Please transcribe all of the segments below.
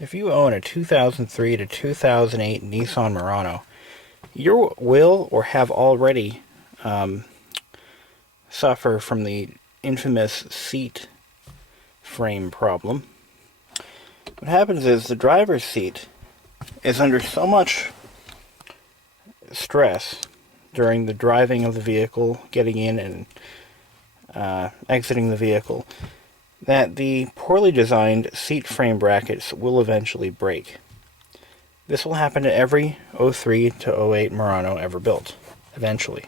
If you own a 2003 to 2008 Nissan Murano, you will or have already suffer from the infamous seat frame problem. What happens is the driver's seat is under so much stress during the driving of the vehicle, getting in and exiting the vehicle, that the poorly designed seat frame brackets will eventually break. This will happen to every 03 to 08 Murano ever built, eventually.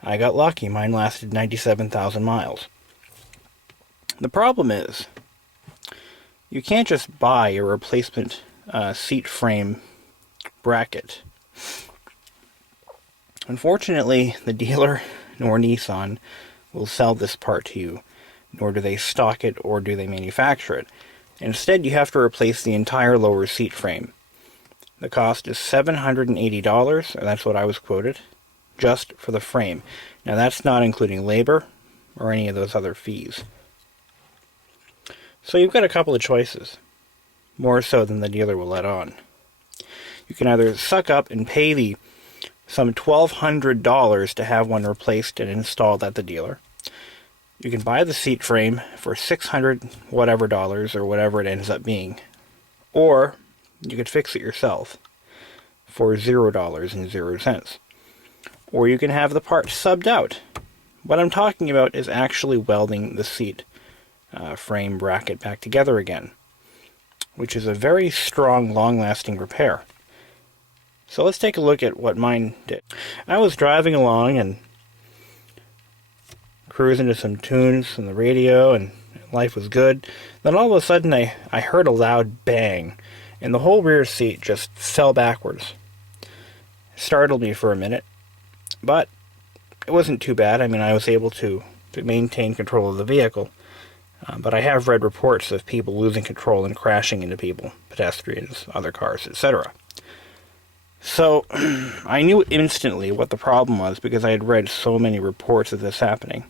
I got lucky, mine lasted 97,000 miles. The problem is, you can't just buy a replacement seat frame bracket. Unfortunately, the dealer nor Nissan will sell this part to you, nor do they stock it or do they manufacture it. Instead, you have to replace the entire lower seat frame. The cost is $780, and that's what I was quoted, just for the frame. Now that's not including labor or any of those other fees. So you've got a couple of choices, more so than the dealer will let on. You can either suck up and pay some $1,200 to have one replaced and installed at the dealer. You can buy the seat frame for $600 whatever dollars or whatever it ends up being. Or you could fix it yourself for $0.00. Or you can have the part subbed out. What I'm talking about is actually welding the seat frame bracket back together again, which is a very strong, long-lasting repair. So let's take a look at what mine did. I was driving along and cruising to some tunes on the radio, and life was good. Then all of a sudden I heard a loud bang, and the whole rear seat just fell backwards. It startled me for a minute, but it wasn't too bad. I mean, I was able to maintain control of the vehicle, but I have read reports of people losing control and crashing into people, pedestrians, other cars, etc. So I knew instantly what the problem was because I had read so many reports of this happening.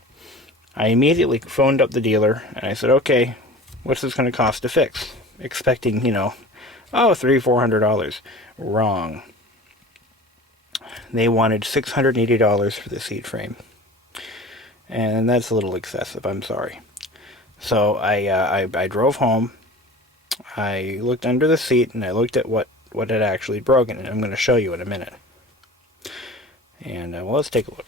I immediately phoned up the dealer and I said, okay, what's this going to cost to fix? Expecting, $300-400. Wrong. They wanted $680 for the seat frame. And that's a little excessive, I'm sorry. So I drove home, I looked under the seat, and I looked at what had actually broken, and I'm going to show you in a minute. And let's take a look.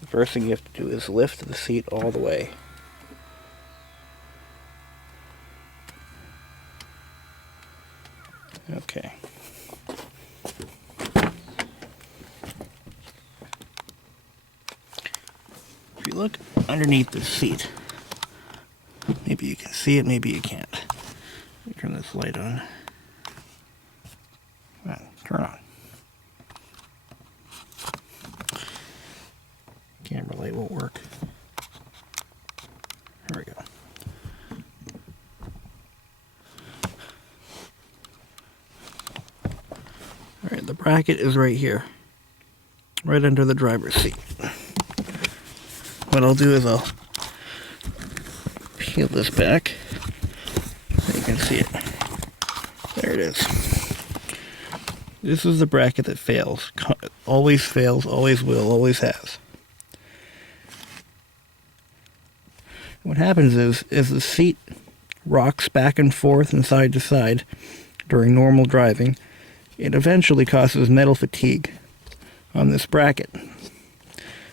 The first thing you have to do is lift the seat all the way. Okay. If you look underneath the seat, maybe you can see it, maybe you can't. Let me turn this light on. Come on, turn on. Camera light won't work. There we go. Alright, the bracket is right here. Right under the driver's seat. What I'll do is I'll peel this back so you can see it. There it is. This is the bracket that fails. Always fails, always will, always has. What happens is the seat rocks back and forth and side to side during normal driving, it eventually causes metal fatigue on this bracket.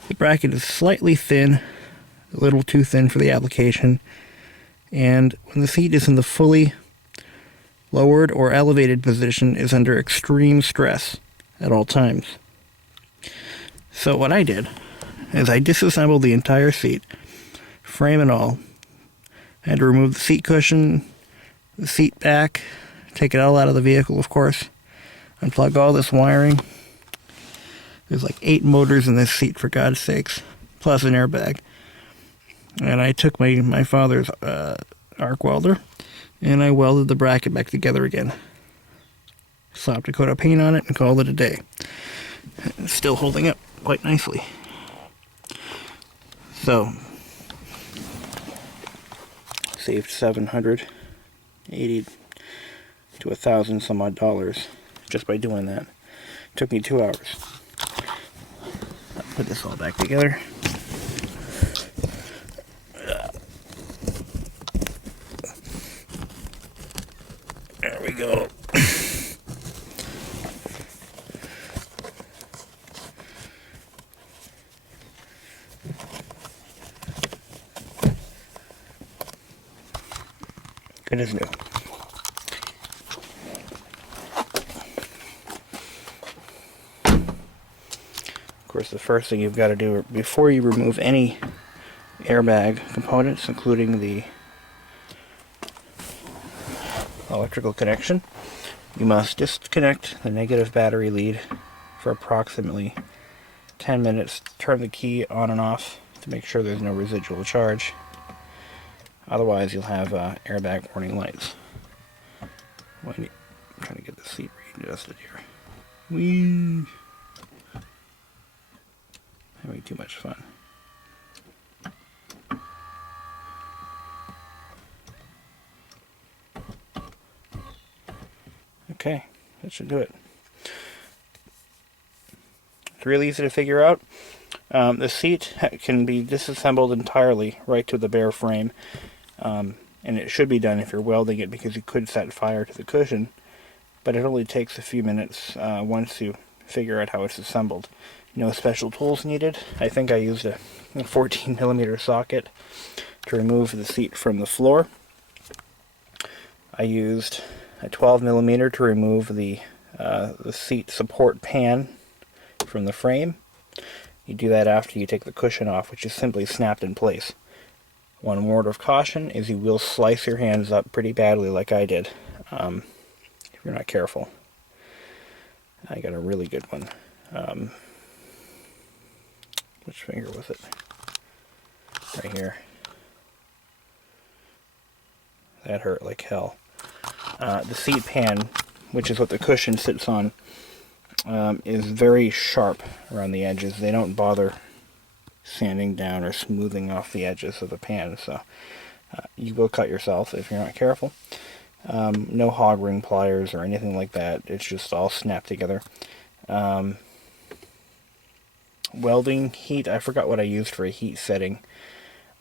The bracket is slightly thin, a little too thin for the application, and when the seat is in the fully lowered or elevated position, is under extreme stress at all times. So what I did is I disassembled the entire seat, frame and all. I had to remove the seat cushion, the seat back, take it all out of the vehicle, of course, unplug all this wiring. There's like 8 motors in this seat, for God's sakes, plus an airbag. And I took my father's arc welder, and I welded the bracket back together again. Slapped a coat of paint on it and called it a day. It's still holding up quite nicely. So, saved $780 to $1,000 some odd dollars just by doing that. Took me 2 hours. I'll put this all back together. There we go. Good as new. Of course, the first thing you've got to do before you remove any airbag components, including the electrical connection, you must disconnect the negative battery lead for approximately 10 minutes. Turn the key on and off to make sure there's no residual charge. Otherwise, you'll have airbag warning lights. I'm trying to get the seat readjusted here. Whee! Having too much fun. Okay, that should do it. It's really easy to figure out. The seat can be disassembled entirely right to the bare frame. And it should be done if you're welding it, because you could set fire to the cushion, but it only takes a few minutes once you figure out how it's assembled. No special tools needed. I think I used a 14mm socket to remove the seat from the floor. I used a 12mm to remove the seat support pan from the frame. You do that after you take the cushion off, which is simply snapped in place. One word of caution is you will slice your hands up pretty badly, like I did, if you're not careful. I got a really good one. Which finger was it? Right here. That hurt like hell. The seat pan, which is what the cushion sits on, is very sharp around the edges. They don't bother sanding down or smoothing off the edges of the pan, so you will cut yourself if you're not careful. No hog ring pliers or anything like that. It's just all snapped together. Welding heat, I forgot what I used for a heat setting,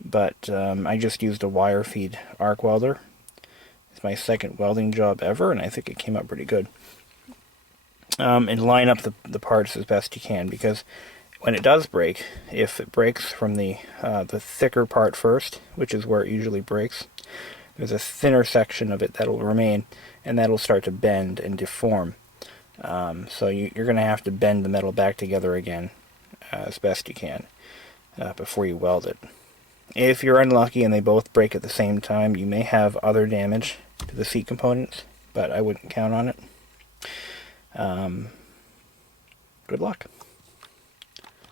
but I just used a wire feed arc welder. It's my second welding job ever, and I think it came out pretty good. And line up the parts as best you can, because when it does break, if it breaks from the thicker part first, which is where it usually breaks, there's a thinner section of it that will remain, and that'll start to bend and deform. So you're going to have to bend the metal back together again as best you can before you weld it. If you're unlucky and they both break at the same time, you may have other damage to the seat components, but I wouldn't count on it. Good luck.